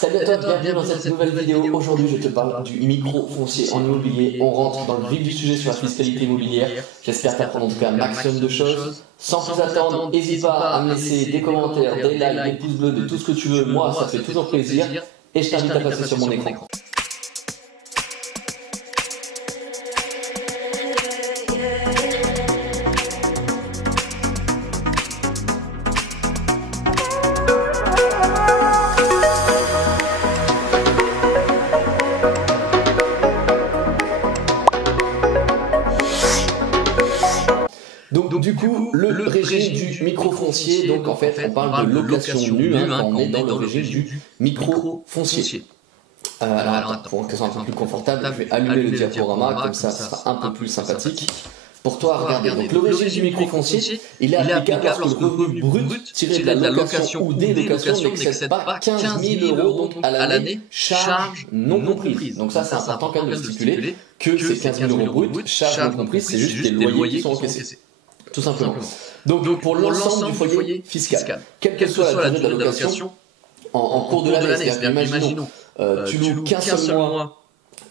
Salut à toi, bienvenue dans cette nouvelle vidéo. Aujourd'hui, je te parle du micro foncier en immobilier. On rentre dans le vif du sujet sur la fiscalité immobilière. J'espère t'apprendre en tout cas un maximum de choses. Sans plus attendre, n'hésite pas à me laisser des commentaires, des likes, des pouces bleus, de tout ce que tu veux. Moi, ça fait toujours plaisir. Et je t'invite à passer sur mon écran. Donc du coup, le régime du micro-foncier, donc en fait on parle de location nue, quand on est dans le régime du micro-foncier. Alors attends, pour que ce soit un peu plus confortable, je vais allumer le diaporama, comme ça sera un peu plus sympathique. Pour toi, regardez, donc le régime du micro-foncier, il est applicable lorsque le revenu brut tiré de la location ou des locations n'excède pas 15 000 € donc à l'année, charges non comprises. Donc ça c'est important quand même de stipuler que ces 15 000 € brut, charges non comprises, c'est juste les loyers qui sont encaissés. Tout simplement. Donc pour l'ensemble du foyer fiscal, quelle que soit la durée de la location, en cours de l'année, c'est-à-dire imaginons, tu loues 15 seul mois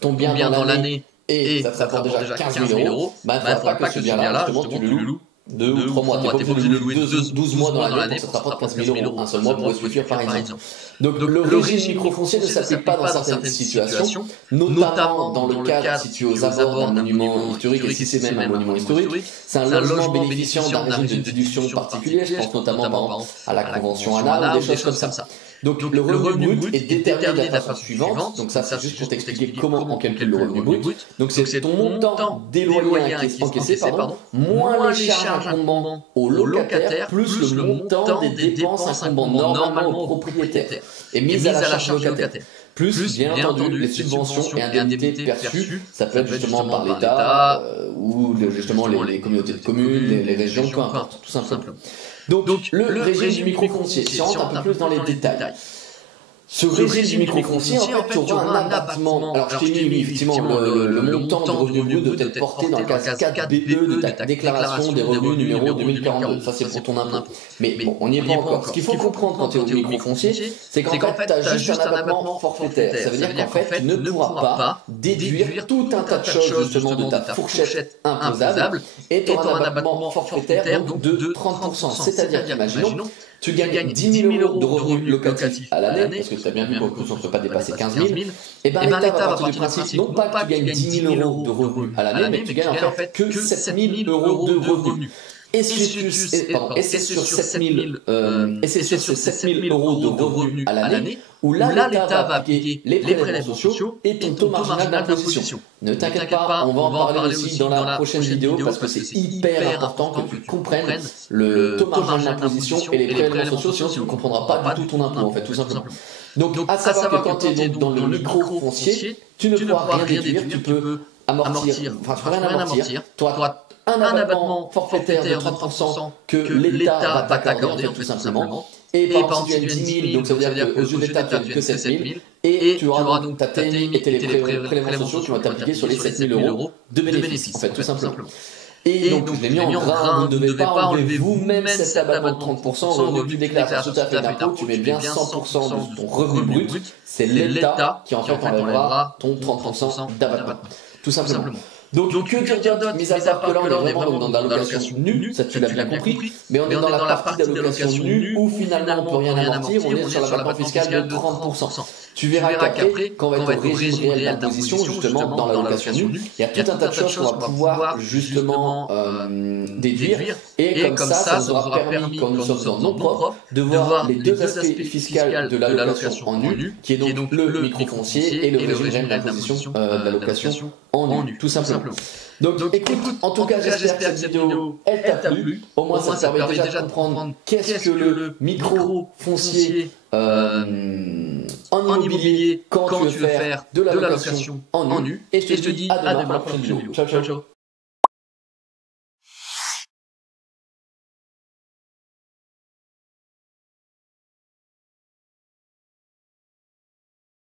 ton bien dans l'année et ça te rapporte déjà 15 000 €, bah, il ne faudra pas que ce bien-là, justement, tu le loues 2 ou 3 mois. Tu n'es pas obligé de le louer 12 mois dans l'année pour que ça te rapporte 15 000 €. Un seul mois pourrait suffire par exemple. Donc le régime micro-foncier ne s'applique pas dans certaines situations, notamment dans le cadre situé aux abords d'un monument historique, et si c'est même un monument historique, c'est un logement bénéficiant d'un régime de déduction particulier, je pense notamment par exemple à la convention ANA ou des choses comme ça. Donc le revenu brut est déterminé de la façon suivante, donc ça c'est juste pour t'expliquer comment on calcule le revenu brut. Donc c'est ton montant des loyers encaissés, moins les charges incombant au locataire, plus le montant des dépenses incombant normalement au propriétaire et mise à la charge locataire. Plus, bien entendu, les subventions et indemnités perçues, ça peut être justement par l'État ou justement les communautés de communes, les régions, peu importe, tout simplement. Donc le régime du micro-foncier, si on rentre un peu plus dans les détails, ce régime du micro-foncier, en fait, tu auras un abattement. Alors, je t'ai mis, effectivement, le montant de revenu brut doit être porté dans le cas 4 BE de ta déclaration des revenus numéro 2042. Ça, c'est pour ton impôt. Mais bon, on n'y est pas encore. Ce qu'il faut comprendre quand tu es au micro-foncier, c'est qu'en fait, tu as juste un abattement forfaitaire. Ça veut dire qu'en fait, tu ne pourras pas déduire tout un tas de choses, justement, de ta fourchette imposable et tu auras un abattement forfaitaire donc de 30%. C'est-à-dire qu'imaginons, tu gagnes 10 000 € de revenus locatifs à l'année, parce que tu as bien vu qu'on ne peut pas dépasser 15 000, et bien l'État va partir du principe, non pas que tu gagnes 10 000 € de revenus à l'année, mais tu gagnes en fait que 7 000 € de revenus. Et c'est sur 7 000 € de revenus à l'année où là l'État va payer les prélèvements sociaux et ton taux marginal d'imposition. Ne t'inquiète pas, on va en parler aussi dans la prochaine vidéo parce que c'est hyper important que tu comprennes le taux marginal d'imposition et les prélèvements sociaux, sinon tu ne comprendras pas du tout ton impôt en fait, tout simplement. Donc à savoir que quand tu es dans le micro-foncier, tu ne pourras rien déduire, tu peux amortir, enfin tu peux rien amortir, tu auras un abattement forfaitaire de 30% que l'État va t'accorder tout simplement. Et par exemple, si tu gagnes 10 000, donc ça veut dire qu'aux yeux de l'État, tu gagnes que 7 000, et tu auras donc ta TNI et les prélèvements sociaux qui vont t'appliquer sur les 7 000 € de bénéfices, en fait, tout simplement. Et donc, je l'ai mis en gras, vous ne devez pas enlever vous-même cet abattement de 30% au revenu que tu déclares sur ta feuille d'impôt, tu mets bien 100% de ton revenu brut, c'est l'État qui en fait enlèvera ton 30% d'abattement, tout simplement. Donc que dire d'autre, mis à part que là on est vraiment dans la location nue, ça tu l'as bien compris, mais on est dans la partie de la location nue où finalement on ne peut rien amortir, on est sur l'abattement fiscal de 30%. Tu verras qu'après, quand on va être au régime réel d'imposition, justement dans la location nue, il y a tout un tas de choses qu'on va pouvoir justement déduire, et comme ça nous aura permis, quand nous sommes en nom propre, de voir les deux aspects fiscaux de la location en nu, qui est donc le micro-foncier et le régime réel d'imposition de la location en nu, tout simplement. Donc écoute, en tout cas j'espère que cette vidéo elle t'a plu, au moins ça te permet déjà de comprendre qu'est-ce que le micro-foncier en immobilier quand tu veux faire de la location en nu, et je te dis à demain pour la prochaine vidéo. Ciao ciao.